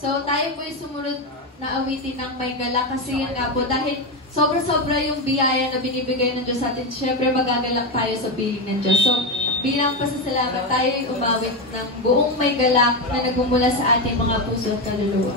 So tayo po yung sumunod na awitin ng may galak kasi yun nga po, dahil sobra-sobra yung biyaya na binibigay ng Diyos sa atin, syempre magagalak tayo sa piling ng Diyos. So bilang pasasalamat, tayo yung umawit ng buong may galak na nagmumula sa ating mga puso at kaluluwa.